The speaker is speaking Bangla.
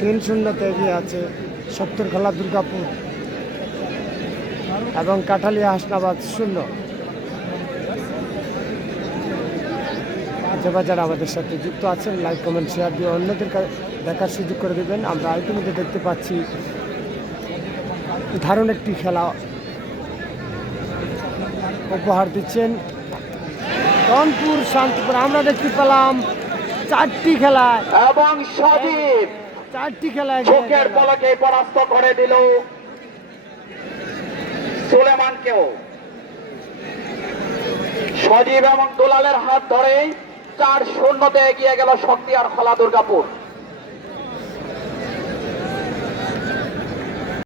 3-0 এগিয়ে আছে সত্তরখোলা দুর্গাপুর এবং কাঠালিয়া হাসনাবাদ 0। যে যারা আমাদের সাথে যুক্ত আছেন লাইক কমেন্ট শেয়ার দিয়ে অন্যদের দেখার সুযোগ করে দেবেন। আমরা ইতিমধ্যে দেখতে পাচ্ছি দারুণ একটি খেলা উপহার দিচ্ছেন রংপুর শান্তিপুর। আমরা দেখতে পেলাম 4টি খেলায় এবং সজীব 4টি খেলায় চোখের পলকে পরাস্ত করে দিল সুলেমানকেও। সজীব এবং দুলালের হাত ধরে 4-0 এগিয়ে গেল শক্তি আর খোলা দুর্গাপুর।